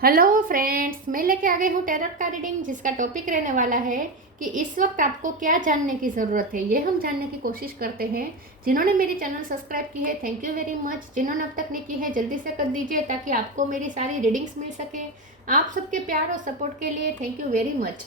Hello friends, मैं लेके आ गई हूँ टैरोट का रीडिंग जिसका टॉपिक रहने वाला है कि इस वक्त आपको क्या जानने की ज़रूरत है। ये हम जानने की कोशिश करते हैं। जिन्होंने मेरी चैनल सब्सक्राइब की है, थैंक यू वेरी मच। जिन्होंने अब तक नहीं की है, जल्दी से कर दीजिए ताकि आपको मेरी सारी रीडिंग्स मिल सके। आप सबके प्यार और सपोर्ट के लिए थैंक यू वेरी मच।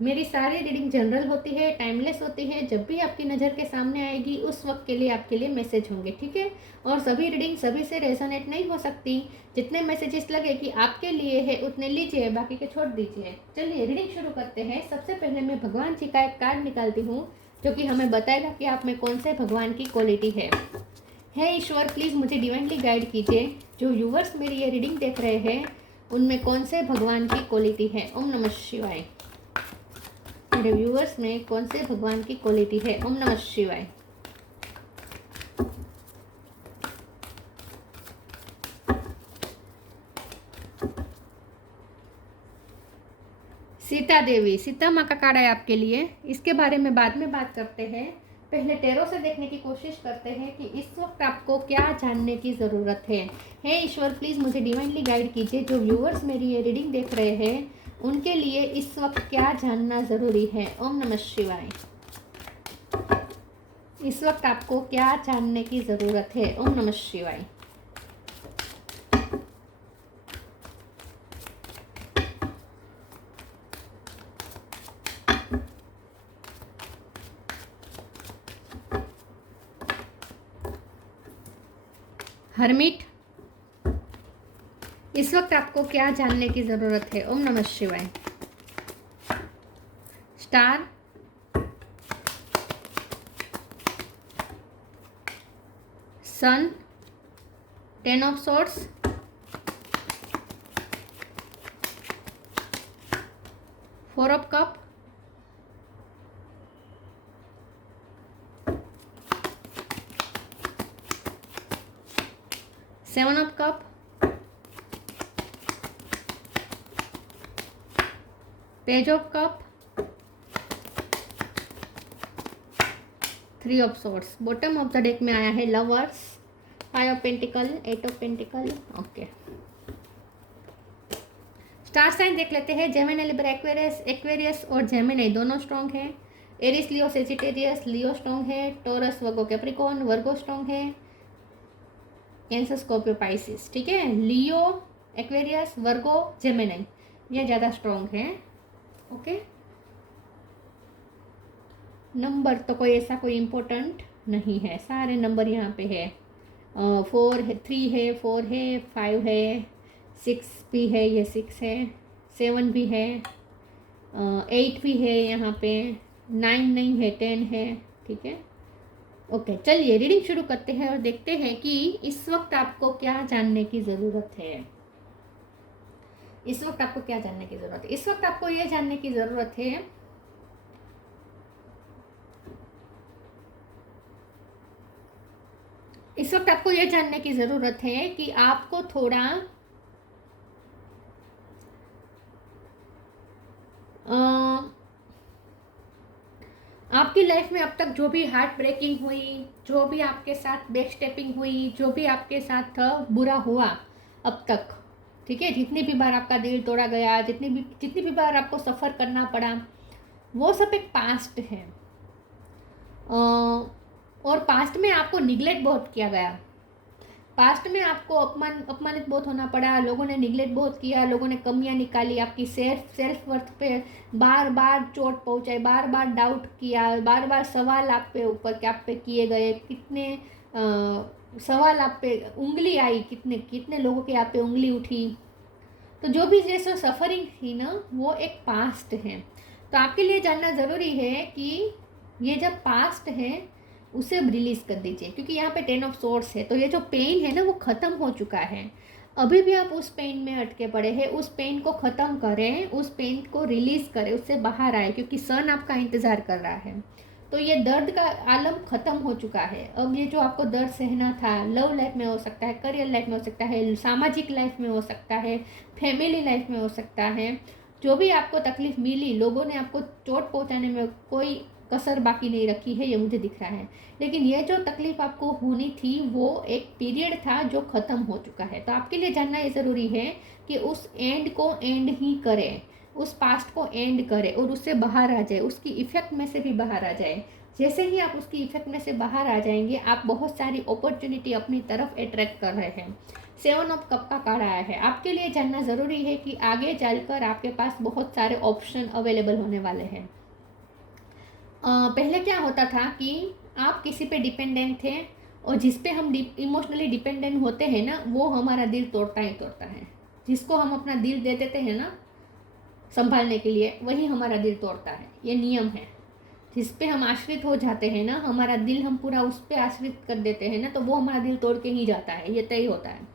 मेरी सारी रीडिंग जनरल होती है, टाइमलेस होती है। जब भी आपकी नज़र के सामने आएगी उस वक्त के लिए आपके लिए मैसेज होंगे, ठीक है। और सभी रीडिंग सभी से रेजोनेट नहीं हो सकती। जितने मैसेजेस लगे कि आपके लिए है उतने लीजिए, बाकी के छोड़ दीजिए। चलिए रीडिंग शुरू करते हैं। सबसे पहले मैं भगवान जी का एक कार्ड निकालती हूँ जो कि हमें बताएगा कि आप में कौन से भगवान की क्वालिटी है। हे ईश्वर, प्लीज़ मुझे डिवाइनली गाइड कीजिए। जो व्यूवर्स मेरी ये रीडिंग देख रहे हैं उनमें कौन से भगवान की क्वालिटी है। ओम नमः शिवाय। मेरे व्यूवर्स में कौन से भगवान की क्वालिटी है। ओम नमः शिवाय। सीता देवी, सीता माँ का कार्ड है आपके लिए। इसके बारे में बाद में बात करते हैं। पहले टैरो से देखने की कोशिश करते हैं कि इस वक्त आपको क्या जानने की ज़रूरत है। हे ईश्वर, प्लीज़ मुझे डिवाइनली गाइड कीजिए। जो व्यूअर्स मेरी ये रीडिंग देख रहे हैं उनके लिए इस वक्त क्या जानना ज़रूरी है। ओम नमः शिवाय। इस वक्त आपको क्या जानने की ज़रूरत है। ओम नमः शिवाय। हरमिट, इस वक्त आपको क्या जानने की ज़रूरत है। ओम नमः शिवाय। Star, sun, 10 of swords, 4 of cup, seven of cup, page of cup, 3 of swords. Bottom of the deck में आया है lovers, 5 of pentacle, 8 of pentacle. Okay, star sign देख लेते हैं। जेमिनी, लिब्रा, एक्वेरियस, एक्वेरियस और जेमिनी दोनों strong है। Aries, Leo, Sagittarius, Leo strong है। Taurus, Virgo, Capricorn, Virgo strong है। कैंसर, स्कॉर्पियो, पाइसिस, ठीक है। लियो, एक्वेरियस, वर्गो, जेमिनी ये ज़्यादा स्ट्रॉन्ग है। ओके, नंबर तो कोई ऐसा कोई इम्पोर्टेंट नहीं है, सारे नंबर यहाँ पे है। 4 है, 3 है, 4 है, 5 है, 6 भी है, ये 6 है, 7 भी है, 8 भी है यहाँ पे, 9 नहीं है, 10 है, ठीक है। ओके, चलिए रीडिंग शुरू करते हैं और देखते हैं कि इस वक्त आपको क्या जानने की ज़रूरत है। इस वक्त आपको क्या जानने की ज़रूरत है। इस वक्त आपको ये जानने की ज़रूरत है इस वक्त आपको ये जानने की ज़रूरत है कि आपको थोड़ा आपकी लाइफ में अब तक जो भी हार्ट ब्रेकिंग हुई, जो भी आपके साथ बैक स्टेपिंग हुई, जो भी आपके साथ बुरा हुआ अब तक, ठीक है, जितनी भी बार आपका दिल तोड़ा गया, जितनी भी बार आपको सफ़र करना पड़ा, वो सब एक पास्ट है। और पास्ट में आपको निगलेक्ट बहुत किया गया। पास्ट में आपको अपमानित बहुत होना पड़ा। लोगों ने निगलेक्ट बहुत किया, लोगों ने कमियां निकाली, आपकी सेल्फ वर्थ पे बार बार चोट पहुंचाई, बार बार डाउट किया, बार बार सवाल आप पे ऊपर के आप पे किए गए। कितने सवाल आप पे उंगली आई, कितने कितने लोगों के आप पे उंगली उठी। तो जो भी जैसे सफरिंग थी ना, वो एक पास्ट है। तो आपके लिए जानना ज़रूरी है कि ये जब पास्ट है उसे अब रिलीज़ कर दीजिए, क्योंकि यहाँ पे 10 ऑफ सोर्स है। तो ये जो पेन है ना वो ख़त्म हो चुका है। अभी भी आप उस पेन में अटके पड़े हैं, उस पेन को ख़त्म करें, उस पेन को रिलीज़ करें, उससे बाहर आए, क्योंकि सन आपका इंतज़ार कर रहा है। तो ये दर्द का आलम ख़त्म हो चुका है। अब ये जो आपको दर्द सहना था, लव लाइफ में हो सकता है, करियर लाइफ में हो सकता है, सामाजिक लाइफ में हो सकता है, फैमिली लाइफ में हो सकता है, जो भी आपको तकलीफ़ मिली, लोगों ने आपको चोट पहुँचाने में कोई कसर बाकी नहीं रखी है, ये मुझे दिख रहा है। लेकिन ये जो तकलीफ़ आपको होनी थी वो एक पीरियड था जो ख़त्म हो चुका है। तो आपके लिए जानना ये ज़रूरी है कि उस एंड को एंड ही करें, उस पास्ट को एंड करें और उससे बाहर आ जाए, उसकी इफ़ेक्ट में से भी बाहर आ जाए। जैसे ही आप उसकी इफ़ेक्ट में से बाहर आ जाएंगे, आप बहुत सारी अपॉर्चुनिटी अपनी तरफ अट्रैक्ट कर रहे हैं। 7 ऑफ कप का कार्ड आया है। आपके लिए जानना ज़रूरी है कि आगे चलकर आपके पास बहुत सारे ऑप्शन अवेलेबल होने वाले हैं। पहले क्या होता था कि आप किसी पे डिपेंडेंट थे और जिस पे हम इमोशनली डिपेंडेंट होते हैं ना, वो हमारा दिल तोड़ता ही तोड़ता है। जिसको हम अपना दिल दे देते हैं ना संभालने के लिए, वही हमारा दिल तोड़ता है। ये नियम है। जिस पे हम आश्रित हो जाते हैं ना, हमारा दिल हम पूरा उस पर आश्रित कर देते हैं ना, तो वो हमारा दिल तोड़ के ही जाता है, ये तय होता है।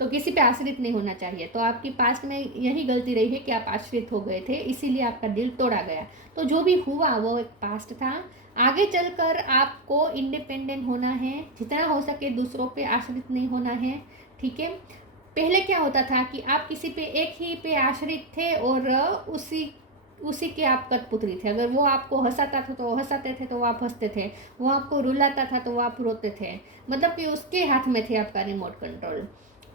तो किसी पे आश्रित नहीं होना चाहिए। तो आपकी पास्ट में यही गलती रही है कि आप आश्रित हो गए थे, इसीलिए आपका दिल तोड़ा गया। तो जो भी हुआ वो एक पास्ट था। आगे चलकर आपको इंडिपेंडेंट होना है, जितना हो सके दूसरों पे आश्रित नहीं होना है, ठीक है। पहले क्या होता था कि आप किसी पे एक ही पे आश्रित थे और उसी के आप कठपुतली थे। अगर वो आपको हंसाता था तो वो हंसाते थे, तो वो आप हंसते थे। वो आपको रुलाता था तो वो आप रोते थे। मतलब कि उसके हाथ में थे आपका रिमोट कंट्रोल।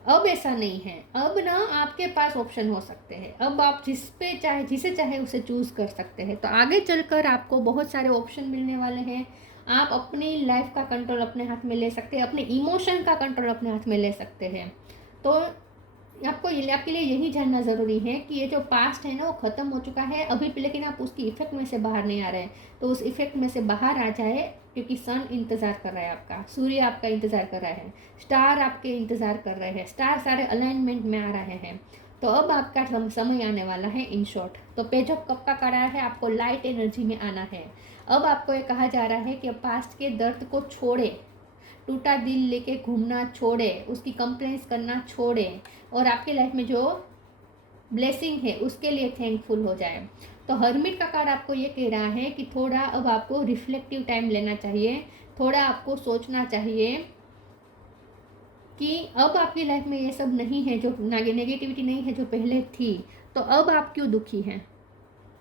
अब ऐसा नहीं है। अब ना आपके पास ऑप्शन हो सकते हैं। अब आप जिसे चाहे उसे चूज़ कर सकते हैं। तो आगे चलकर आपको बहुत सारे ऑप्शन मिलने वाले हैं। आप अपनी लाइफ का कंट्रोल अपने हाथ में ले सकते हैं, अपने इमोशन का कंट्रोल अपने हाथ में ले सकते हैं। तो आपके लिए यही जानना ज़रूरी है कि ये जो पास्ट है ना वो ख़त्म हो चुका है अभी, लेकिन आप उसकी इफ़ेक्ट में से बाहर नहीं आ रहे हैं। तो उस इफ़ेक्ट में से बाहर आ जाए, क्योंकि सन इंतज़ार कर रहा है आपका, सूर्य आपका इंतज़ार कर रहा है, स्टार आपके इंतज़ार कर रहे हैं, स्टार सारे अलाइनमेंट में आ रहे हैं। तो अब आपका समय आने वाला है। इन शॉर्ट तो पेज ऑफ कप का कार्ड आया है, आपको लाइट एनर्जी में आना है। अब आपको ये कहा जा रहा है कि पास्ट के दर्द को छोड़े, टूटा दिल लेके घूमना छोड़े, उसकी कंप्लेंट्स करना छोड़े और आपके लाइफ में जो ब्लेसिंग है उसके लिए थैंकफुल हो जाए। तो हर्मिट का कार्ड आपको ये कह रहा है कि थोड़ा अब आपको रिफ्लेक्टिव टाइम लेना चाहिए, थोड़ा आपको सोचना चाहिए कि अब आपकी लाइफ में ये सब नहीं है, जो नेगेटिविटी नहीं है जो पहले थी। तो अब आप क्यों दुखी हैं,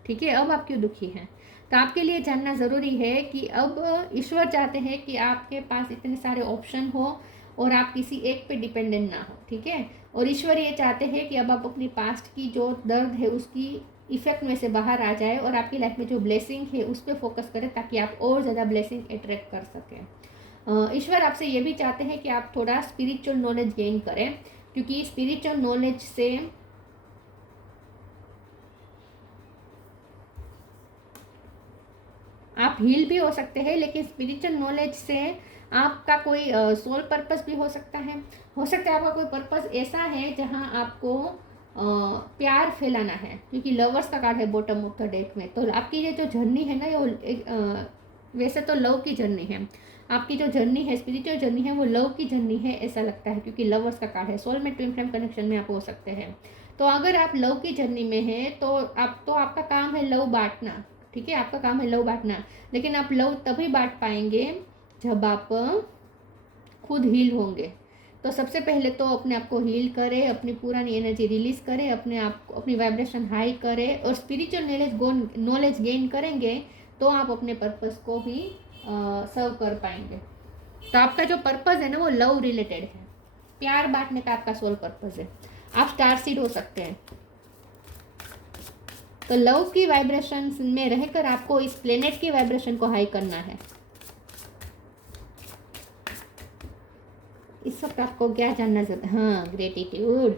ठीक है, अब आप क्यों दुखी हैं। तो आपके लिए जानना ज़रूरी है कि अब ईश्वर चाहते हैं कि आपके पास इतने सारे ऑप्शन हो और आप किसी एक पे डिपेंडेंट ना हो, ठीक है। और ईश्वर ये चाहते हैं कि अब आप अपनी पास्ट की जो दर्द है उसकी इफ़ेक्ट में से बाहर आ जाए और आपकी लाइफ में जो ब्लेसिंग है उस पर फोकस करें, ताकि आप और ज़्यादा ब्लेसिंग अट्रैक्ट कर सकें। ईश्वर आपसे ये भी चाहते हैं कि आप थोड़ा स्पिरिचुअल नॉलेज गेन करें, क्योंकि स्पिरिचुअल नॉलेज से आप हील भी हो सकते हैं, लेकिन स्पिरिचुअल नॉलेज से आपका कोई सोल पर्पस भी हो सकता है। आपका कोई पर्पस ऐसा है जहां आपको प्यार फैलाना है, क्योंकि लवर्स का कार्ड है बॉटम ऑफ द डेक में। तो आपकी ये जो जर्नी है ना, ये वैसे तो लव की जर्नी है। आपकी जो जर्नी है, स्पिरिचुअल जर्नी है, वो लव की जर्नी है ऐसा लगता है, क्योंकि लवर्स का कार्ड है। सोल में ट्विन फ्लेम कनेक्शन में आप हो सकते हैं। तो अगर आप लव की जर्नी में हैं तो आपका काम है लव बांटना, ठीक है, आपका काम है लव बांटना। लेकिन आप लव तभी बांट पाएंगे जब आप खुद हील होंगे। तो सबसे पहले तो अपने आप को हील करें, अपनी पुरानी एनर्जी रिलीज करें, अपने आप को अपनी वाइब्रेशन हाई करें और स्पिरिचुअल नॉलेज गेन करेंगे, तो आप अपने पर्पस को भी सर्व कर पाएंगे। तो आपका जो पर्पस है ना वो लव रिलेटेड है, प्यार बांटने का आपका सोल पर्पस है। आप स्टार सीड हो सकते हैं। तो लव की वाइब्रेशन में रहकर आपको इस प्लेनेट की वाइब्रेशन को हाई करना है। इस वक्त आपको क्या जानना जरूरत है? हाँ, ग्रेटिट्यूड,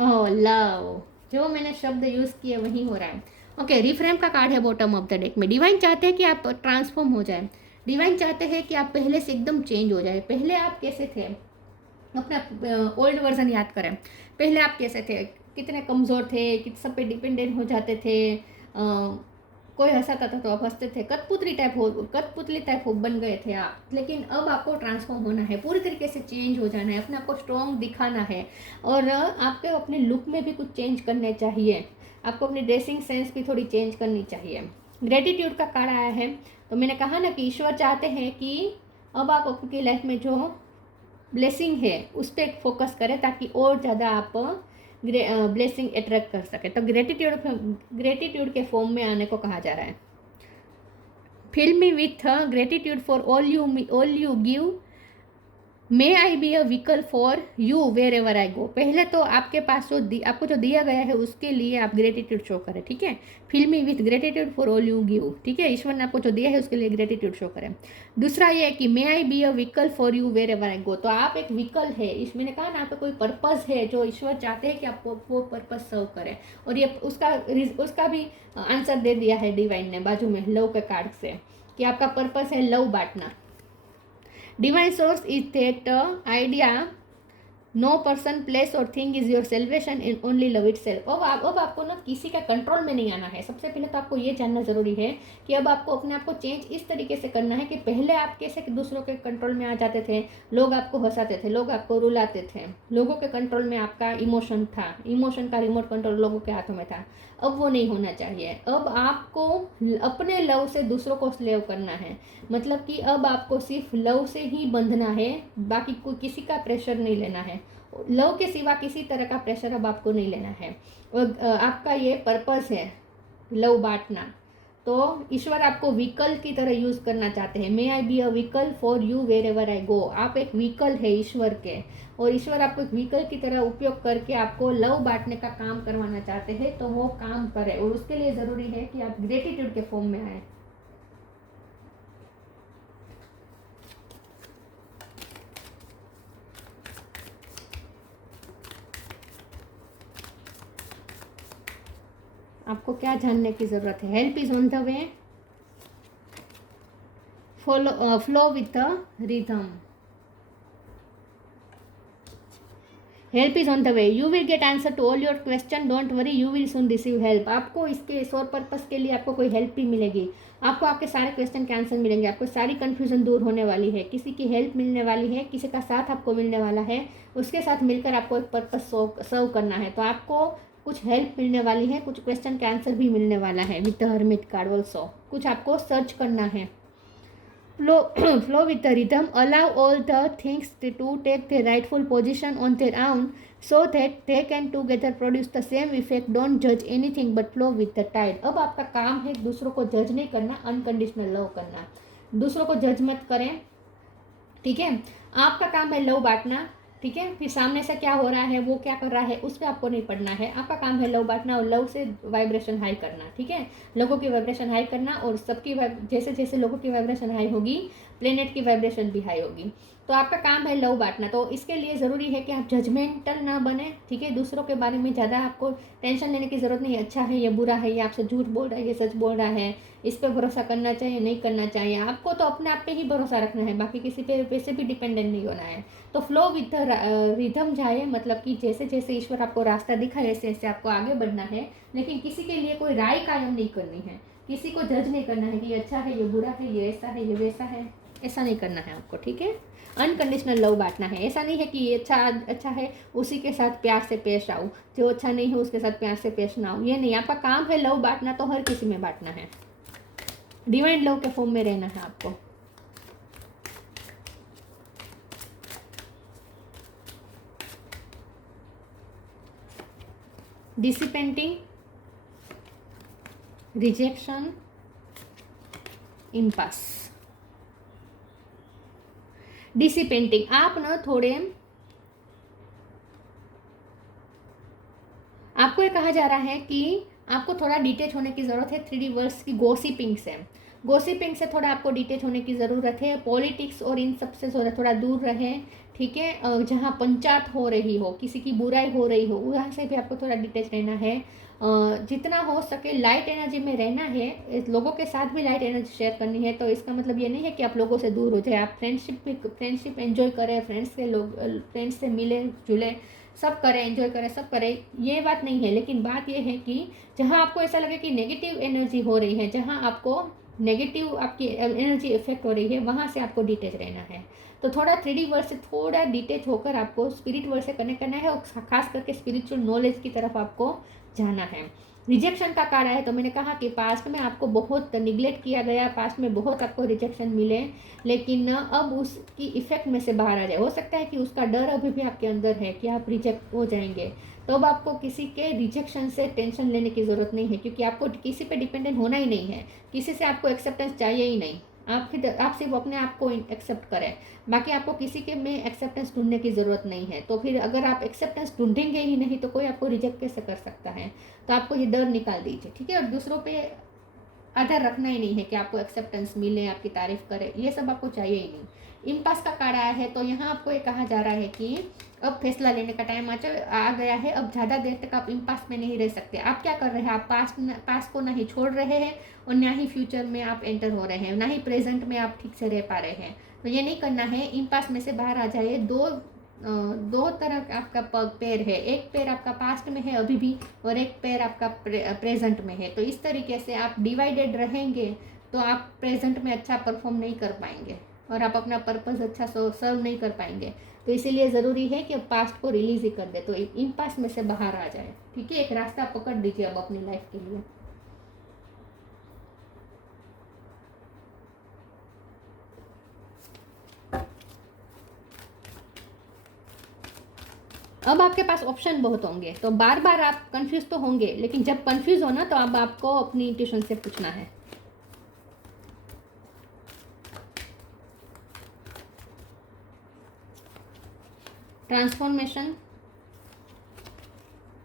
ओह लव, जो मैंने शब्द यूज़ किए वही हो रहा है। ओके, रिफ्रेम का कार्ड है बॉटम ऑफ द डेक में। डिवाइन चाहते हैं कि आप ट्रांसफॉर्म हो जाए। डिवाइन चाहते हैं कि आप पहले से एकदम चेंज हो जाए। पहले आप कैसे थे, अपना ओल्ड वर्जन याद करें। पहले आप कैसे थे, कितने कमज़ोर थे, किस सब पे डिपेंडेंट हो जाते थे, कोई हंसाता था तो आप हंसते थे, कठपुतली टाइप हो बन गए थे आप। लेकिन अब आपको ट्रांसफॉर्म होना है, पूरी तरीके से चेंज हो जाना है, अपने आप को स्ट्रॉन्ग दिखाना है। और आपको अपने लुक में भी कुछ चेंज करने चाहिए, आपको अपनी ड्रेसिंग सेंस भी थोड़ी चेंज करनी चाहिए। ग्रेटिट्यूड का कार्ड आया है। तो मैंने कहा ना कि ईश्वर चाहते हैं कि अब आप अपनी लाइफ में जो ब्लेसिंग है उस पर फोकस करें, ताकि और ज़्यादा आप ब्लेसिंग अट्रैक्ट कर सके। तो ग्रेटिट्यूड के फॉर्म में आने को कहा जा रहा है। fill me with gratitude for all you give. May I be a vehicle for you wherever I go. पहले तो आपके पास आपको जो दिया गया है उसके लिए आप ग्रेटिट्यूड शो करें. ठीक है, fill me with gratitude for all you give. ठीक है, ईश्वर ने आपको जो दिया है उसके लिए ग्रेटिट्यूड शो करें. दूसरा ये है कि may I be a vehicle for you wherever I go. तो आप एक व्हीकल है, इसमें कहा ना आपका कोई पर्पस है जो ईश्वर चाहते हैं कि आपको वो पर्पस सर्व करें. और ये उसका भी आंसर दे दिया है डिवाइन ने बाजू में लव के कार्ड से कि आपका पर्पस है लव बांटना. Divine source is that idea no person place or thing is your salvation and only love itself. अब आपको ना किसी का कंट्रोल में नहीं आना है. सबसे पहले तो आपको ये जानना ज़रूरी है कि अब आपको अपने आप को चेंज इस तरीके से करना है कि पहले आप कैसे दूसरों के कंट्रोल में आ जाते थे. लोग आपको हंसाते थे, लोग आपको रुलाते थे, लोगों के कंट्रोल में आपका इमोशन था, इमोशन का रिमोट कंट्रोल लोगों के हाथों में था. अब वो नहीं होना चाहिए. अब आपको अपने लव से दूसरों को स्लेव करना है. मतलब कि अब आपको सिर्फ लव से ही बंधना है, बाकी कोई किसी का प्रेशर नहीं लेना है. लव के सिवा किसी तरह का प्रेशर अब आपको नहीं लेना है. और आपका ये पर्पस है लव बांटना. तो ईश्वर आपको व्हीकल की तरह यूज़ करना चाहते हैं. May I be a vehicle for you wherever I go. आप एक व्हीकल है ईश्वर के, और ईश्वर आपको एक व्हीकल की तरह उपयोग करके आपको लव बांटने का काम करवाना चाहते हैं. तो वो काम करें, और उसके लिए ज़रूरी है कि आप ग्रेटिट्यूड के फॉर्म में आए. आपको क्या जानने की ज़रूरत है? Help is on the way. Flow with the rhythm. Help is on the way. You will get answer to all your question. Don't worry, you will soon receive help. आपको इसके सोर पर्पस के लिए आपको कोई हेल्प भी मिलेगी. आपको आपके सारे क्वेश्चन के आंसर मिलेंगे. आपको सारी कन्फ्यूजन दूर होने वाली है. किसी की हेल्प मिलने वाली है, किसी का साथ आपको मिलने वाला है. उसके साथ मिलकर आपको एक पर्पस सर्व करना है. तो आपको कुछ हेल्प मिलने वाली है, कुछ क्वेश्चन का आंसर भी मिलने वाला है with the hermit card also. कुछ आपको सर्च करना है. Flow with the rhythm. Allow all the things to take their rightful position on their own so that they can together produce the same effect. Don't judge anything but flow with the tide. अब आपका काम है दूसरों को जज नहीं करना, unconditional love करना. दूसरों को जज मत करें. ठीक है, आपका काम है लव बांटना. ठीक है, फिर सामने से क्या हो रहा है, वो क्या कर रहा है, उस पर आपको नहीं पढ़ना है. आपका काम है लव बांटना और लव से वाइब्रेशन हाई करना. ठीक है, लोगों की वाइब्रेशन हाई करना, और सबकी जैसे जैसे लोगों की वाइब्रेशन हाई होगी प्लेनेट की वाइब्रेशन भी हाई होगी. तो आपका काम है लव बांटना. तो इसके लिए ज़रूरी है कि आप जजमेंटल ना बने. ठीक है, दूसरों के बारे में ज़्यादा आपको टेंशन लेने की ज़रूरत नहीं है. अच्छा है, ये बुरा है, ये आपसे झूठ बोल रहा है, ये सच बोल रहा है, इस पर भरोसा करना चाहिए, नहीं करना चाहिए. आपको तो अपने आप पे ही भरोसा रखना है, बाकी किसी पे वैसे भी डिपेंडेंट नहीं होना है. तो फ्लो विद द रिदम जाए. मतलब कि जैसे जैसे ईश्वर आपको रास्ता दिखाए ऐसे ऐसे आपको आगे बढ़ना है. लेकिन किसी के लिए कोई राय कायम नहीं करनी है, किसी को जज नहीं करना है कि ये अच्छा है, ये बुरा है, ये ऐसा है, ये वैसा है. ऐसा नहीं करना है आपको. ठीक है, अनकंडीशनल लव बांटना है. ऐसा नहीं है कि ये अच्छा है उसी के साथ प्यार से पेश आऊँ, जो अच्छा नहीं है उसके साथ प्यार से पेश ना आऊँ. ये नहीं. आपका काम है लव बांटना, तो हर किसी में बांटना है. डिवाइन लव के फॉर्म में रहना है आपको. डिसिपेंटिंग, रिजेक्शन, इम्पास. डिसिपेंटिंग, आप ना थोड़े, आपको ये कहा जा रहा है कि आपको थोड़ा डिटेच होने की ज़रूरत है 3D वर्ड्स की गॉसिपिंग से. गॉसिपिंग से थोड़ा आपको डिटेच होने की ज़रूरत है. पॉलिटिक्स और इन सब से थोड़ा दूर रहें. ठीक है, जहाँ पंचायत हो रही हो, किसी की बुराई हो रही हो, वहाँ से भी आपको थोड़ा डिटेच रहना है. जितना हो सके लाइट एनर्जी में रहना है. लोगों के साथ भी लाइट एनर्जी शेयर करनी है. तो इसका मतलब ये नहीं है कि आप लोगों से दूर हो जाए. आप फ्रेंडशिप एंजॉय करें, फ्रेंड्स से मिले जुले, सब करें, एंजॉय करें, सब करें. ये बात नहीं है. लेकिन बात ये है कि जहाँ आपको ऐसा लगे कि नेगेटिव एनर्जी हो रही है, जहाँ आपको नेगेटिव आपकी एनर्जी इफेक्ट हो रही है, वहाँ से आपको डिटेच रहना है. तो थोड़ा 3D वर्ड से थोड़ा डिटेच होकर आपको स्पिरिट वर्ड से कनेक्ट करना है, और खास करके स्पिरिचुअल नॉलेज की तरफ आपको जाना है. रिजेक्शन का कार्ड है तो मैंने कहा कि पास्ट में आपको बहुत निगलेक्ट किया गया, पास्ट में बहुत आपको रिजेक्शन मिले, लेकिन अब उसकी इफेक्ट में से बाहर आ जाए। हो सकता है कि उसका डर अभी भी आपके अंदर है कि आप रिजेक्ट हो जाएंगे, तो अब आपको किसी के रिजेक्शन से टेंशन लेने की ज़रूरत नहीं है, क्योंकि आपको किसी पे डिपेंडेंट होना ही नहीं है, किसी से आपको एक्सेप्टेंस चाहिए ही नहीं। आप सिर्फ अपने आप को एक्सेप्ट करें, बाकी आपको किसी के में एक्सेप्टेंस ढूंढने की ज़रूरत नहीं है। तो फिर अगर आप एक्सेप्टेंस ढूंढेंगे ही नहीं तो कोई आपको रिजेक्ट कैसे कर सकता है। तो आपको ये डर निकाल दीजिए, ठीक है। और दूसरों पे आधार रखना ही नहीं है कि आपको एक्सेप्टेंस मिले, आपकी तारीफ करे, ये सब आपको चाहिए ही नहीं। इम्पास का कार्ड आया है तो यहाँ आपको ये कहा जा रहा है कि अब फैसला लेने का टाइम आ गया है। अब ज़्यादा देर तक आप इम्पास में नहीं रह सकते। आप क्या कर रहे हैं, आप पास्ट को ना ही छोड़ रहे हैं और ना ही फ्यूचर में आप एंटर हो रहे हैं, ना ही प्रेजेंट में आप ठीक से रह पा रहे हैं। तो ये नहीं करना है, इम्पास में से बाहर आ जाए। दो तरह का आपका पैर है, एक पैर आपका पास्ट में है अभी भी और एक पैर आपका प्रेजेंट में है। तो इस तरीके से आप डिवाइडेड रहेंगे तो आप प्रेजेंट में अच्छा परफॉर्म नहीं कर पाएंगे और आप अपना पर्पस अच्छा सर्व नहीं कर पाएंगे। तो इसीलिए ज़रूरी है कि अब पास्ट को रिलीज ही कर दे, तो इम्पास में से बाहर आ जाए, ठीक है। एक रास्ता पकड़ दीजिए अब अपनी लाइफ के लिए। अब आपके पास ऑप्शन बहुत होंगे, तो बार बार आप कंफ्यूज तो होंगे, लेकिन जब कंफ्यूज हो ना तो अब आपको अपनी इंट्यूशन से पूछना है। Transformation,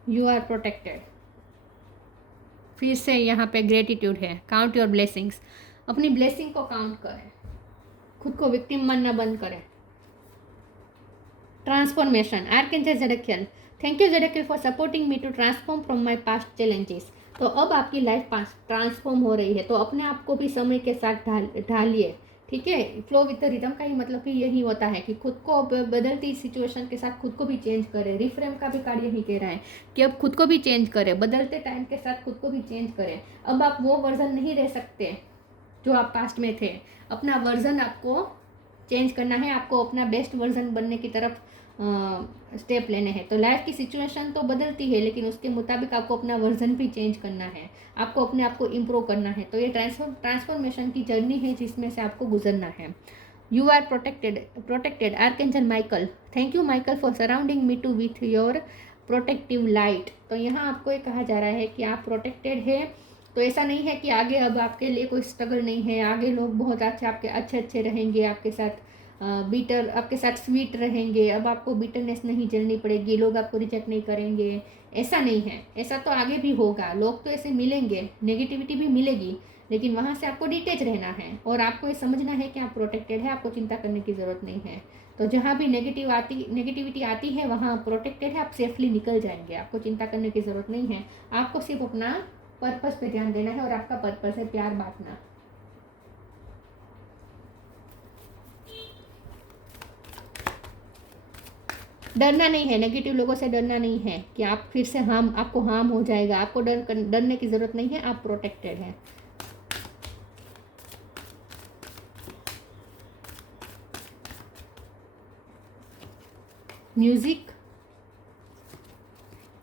you are protected. फिर से यहाँ पे ग्रेटिट्यूड है, काउंट योर ब्लेसिंग्स। अपनी ब्लेसिंग को काउंट करें, खुद को विक्टिम मानना बंद करें। Transformation, archangel Zadkiel, thank you Zadkiel for supporting me to transform from my past challenges. तो अब आपकी लाइफ पास ट्रांसफॉर्म हो रही है, तो अपने आप को भी समय के साथ ढालिए, ठीक है। फ्लो विद द रिदम का ही मतलब कि यही होता है कि खुद को बदलती सिचुएशन के साथ खुद को भी चेंज करें। रिफ्रेम का भी कार्य यही कह रहा है कि अब खुद को भी चेंज करें, बदलते टाइम के साथ खुद को भी चेंज करें। अब आप वो वर्जन नहीं रह सकते जो आप पास्ट में थे, अपना वर्जन आपको चेंज करना है, आपको अपना बेस्ट वर्जन बनने की तरफ स्टेप लेने हैं। तो लाइफ की सिचुएशन तो बदलती है, लेकिन उसके मुताबिक आपको अपना वर्जन भी चेंज करना है, आपको अपने आप को इम्प्रूव करना है। तो ये ट्रांसफॉर्मेशन की जर्नी है जिसमें से आपको गुजरना है। You are protected archangel Michael, thank you Michael for surrounding me too with your protective light. तो यहाँ आपको ये कहा जा रहा है कि आप प्रोटेक्टेड है। तो ऐसा नहीं है कि आगे अब आपके लिए कोई स्ट्रगल नहीं है, आगे लोग बहुत अच्छे रहेंगे आपके साथ, आपके साथ स्वीट रहेंगे। अब आपको बिटरनेस नहीं झेलनी पड़ेगी, लोग आपको रिजेक्ट नहीं करेंगे, ऐसा नहीं है। ऐसा तो आगे भी होगा, लोग तो ऐसे मिलेंगे, नेगेटिविटी भी मिलेगी, लेकिन वहाँ से आपको डिटेच रहना है और आपको ये समझना है कि आप प्रोटेक्टेड है, आपको चिंता करने की ज़रूरत नहीं है। तो जहाँ भी नेगेटिविटी आती है वहाँ प्रोटेक्टेड है, आप सेफली निकल जाएंगे, आपको चिंता करने की ज़रूरत नहीं है। आपको सिर्फ अपना पर्पस पे ध्यान देना है और आपका पर्पस है प्यार बांटना। डरना नहीं है, नेगेटिव लोगों से डरना नहीं है कि आप फिर से आपको हार्म हो जाएगा, आपको डरने की ज़रूरत नहीं है, आप प्रोटेक्टेड हैं। Music,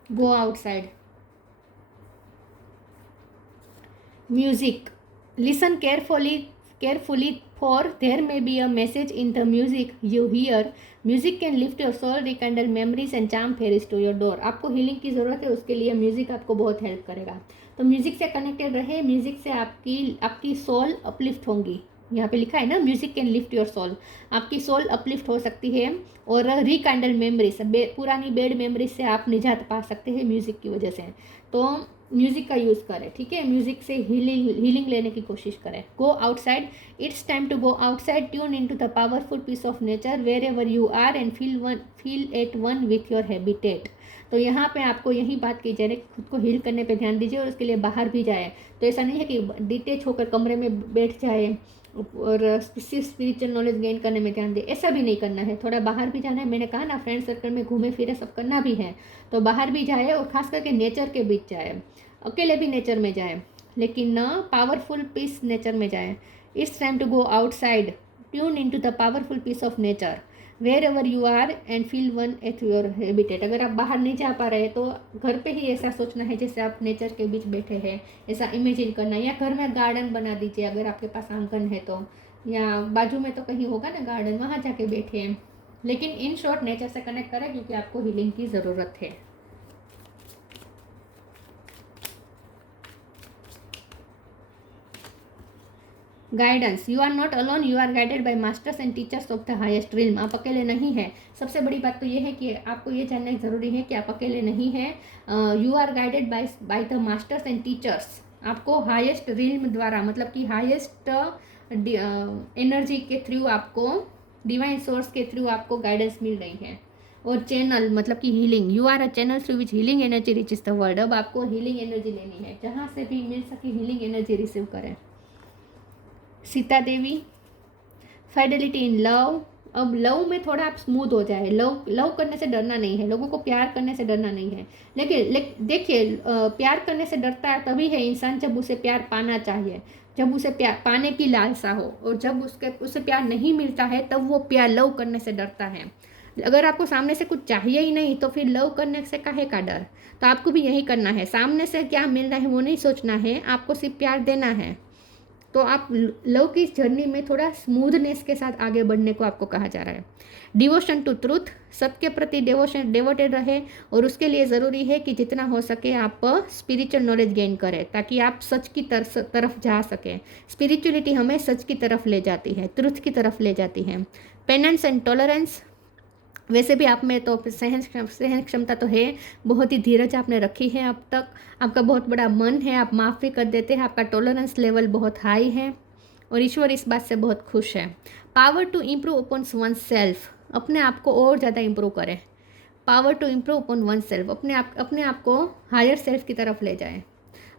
go outside. Music, listen carefully for there may be a message in the music you hear. Music can lift your soul, rekindle memories and charm fairies to your door. आपको healing की ज़रूरत है, उसके लिए music आपको बहुत help करेगा। तो म्यूज़िक से कनेक्टेड रहे, म्यूज़िक से आपकी सोल अपलिफ्ट होंगी। यहाँ पे लिखा है ना, music can lift your soul, आपकी सोल अपलिफ्ट हो सकती है। और रिकाइंडल मेमोरीज, पुरानी बैड मेमोरीज से आप निजात पा सकते हैं म्यूज़िक की वजह से। तो म्यूज़िक का यूज़ करें, ठीक है। म्यूज़िक से हीलिंग लेने की कोशिश करें। Go outside, it's time to go outside, tune into the powerful peace of nature wherever you are and feel at one with your habitat. तो यहाँ पे आपको यही बात की जा रही है, खुद को हील करने पे ध्यान दीजिए और उसके लिए बाहर भी जाए। तो ऐसा नहीं है कि डिटेच होकर कमरे में बैठ जाए और सिर्फ स्पिरिचुअल नॉलेज गेन करने में ध्यान दे, ऐसा भी नहीं करना है। थोड़ा बाहर भी जाना है, मैंने कहा ना फ्रेंड सर्कल में घूमे फिरे सब करना भी है, तो बाहर भी जाए और खास करके नेचर के बीच जाए। अकेले भी नेचर में जाए, लेकिन ना पावरफुल पीस नेचर में जाए। It's time to go outside, tune in to the powerful peace of nature. Wherever you are and feel one at your habitat. अगर आप बाहर नहीं जा पा रहे तो घर पे ही ऐसा सोचना है जैसे आप नेचर के बीच बैठे हैं, ऐसा इमेजिन करना है। या घर में गार्डन बना दीजिए अगर आपके पास आंगन है तो, या बाजू में तो कहीं होगा ना गार्डन, वहाँ जाके बैठे हैं। लेकिन इन शॉर्ट नेचर से कनेक्ट करें क्योंकि आपको हीलिंग की ज़रूरत है। Guidance, you are not alone, you are guided by masters and teachers of the highest realm. आप अकेले नहीं हैं। सबसे बड़ी बात तो ये है कि आपको ये जानना जरूरी है कि आप अकेले नहीं हैं। You are guided by the masters and teachers. आपको हाईएस्ट रिल्म द्वारा, मतलब कि हाईएस्ट एनर्जी के थ्रू, आपको डिवाइन सोर्स के थ्रू आपको गाइडेंस मिल रही है। और चैनल मतलब कि healing, you are a channel through which healing energy reaches the world. अब आपको हीलिंग एनर्जी लेनी है, जहाँ से भी मिल सके हीलिंग एनर्जी रिसीव करें। Sita Devi, fidelity in love. अब लव में थोड़ा आप स्मूथ हो जाए। लव करने से डरना नहीं है, लोगों को प्यार करने से डरना नहीं है। लेकिन देखिए, प्यार करने से डरता है तभी है इंसान जब उसे प्यार पाना चाहिए, जब उसे प्यार पाने की लालसा हो। और जब उसे प्यार नहीं मिलता है तब वो प्यार लव करने से डरता है। अगर आपको सामने से कुछ चाहिए ही नहीं तो फिर लव करने से काहे का डर। तो आपको भी यही करना है, सामने से क्या मिल रहा है वो नहीं सोचना है, आपको सिर्फ प्यार देना है। तो आप लव की जर्नी में थोड़ा स्मूथनेस के साथ आगे बढ़ने को आपको कहा जा रहा है। डिवोशन टू ट्रूथ, सत्य के प्रति डिवोटेड रहे। और उसके लिए ज़रूरी है कि जितना हो सके आप स्पिरिचुअल नॉलेज गेन करें ताकि आप सच की तरफ जा सकें। स्पिरिचुअलिटी हमें सच की तरफ ले जाती है, ट्रूथ की तरफ ले जाती है। पेनेंस एंड टॉलरेंस, वैसे भी आप में तो सहन क्षमता तो है, बहुत ही धीरज आपने रखी है अब तक, आपका बहुत बड़ा मन है, आप माफ़ भी कर देते हैं, आपका टॉलरेंस लेवल बहुत हाई है और ईश्वर इस बात से बहुत खुश है। Power to improve upon one self, अपने आप को और ज़्यादा इम्प्रूव करें। Power to improve upon one self, अपने आप को हायर सेल्फ की तरफ ले जाएं।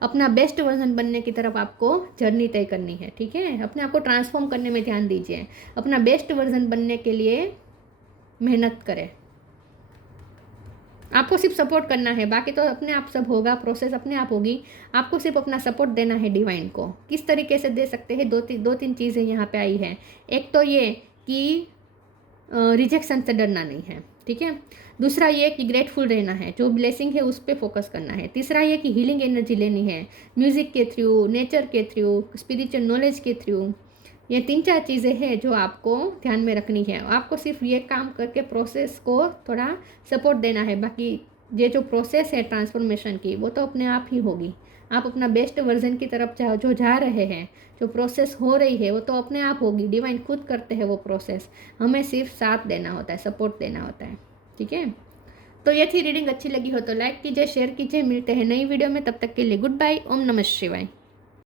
अपना बेस्ट वर्जन बनने की तरफ आपको जर्नी तय करनी है, ठीक है। अपने आप को ट्रांसफॉर्म करने में ध्यान दीजिए, अपना बेस्ट वर्जन बनने के लिए मेहनत करें। आपको सिर्फ सपोर्ट करना है, बाकी तो अपने आप सब होगा, प्रोसेस अपने आप होगी। आपको सिर्फ अपना सपोर्ट देना है डिवाइन को। किस तरीके से दे सकते हैं, दो तीन चीज़ें यहाँ पे आई है। एक तो ये कि रिजेक्शन से डरना नहीं है, ठीक है। दूसरा ये कि ग्रेटफुल रहना है, जो ब्लेसिंग है उस पर फोकस करना है। तीसरा ये कि हीलिंग एनर्जी लेनी है, म्यूज़िक के थ्रू, नेचर के थ्रू, स्पिरिचुअल नॉलेज के थ्रू। ये 3-4 चीज़ें हैं जो आपको ध्यान में रखनी है। आपको सिर्फ ये काम करके प्रोसेस को थोड़ा सपोर्ट देना है, बाकी ये जो प्रोसेस है ट्रांसफॉर्मेशन की वो तो अपने आप ही होगी। आप अपना बेस्ट वर्जन की तरफ जो जा रहे हैं, जो प्रोसेस हो रही है वो तो अपने आप होगी। डिवाइन खुद करते हैं वो प्रोसेस, हमें सिर्फ साथ देना होता है, सपोर्ट देना होता है, ठीक है। तो ये थी रीडिंग। अच्छी लगी हो तो लाइक कीजिए, शेयर कीजिए। मिलते हैं नई वीडियो में, तब तक के लिए गुड बाय। ओम नमः शिवाय।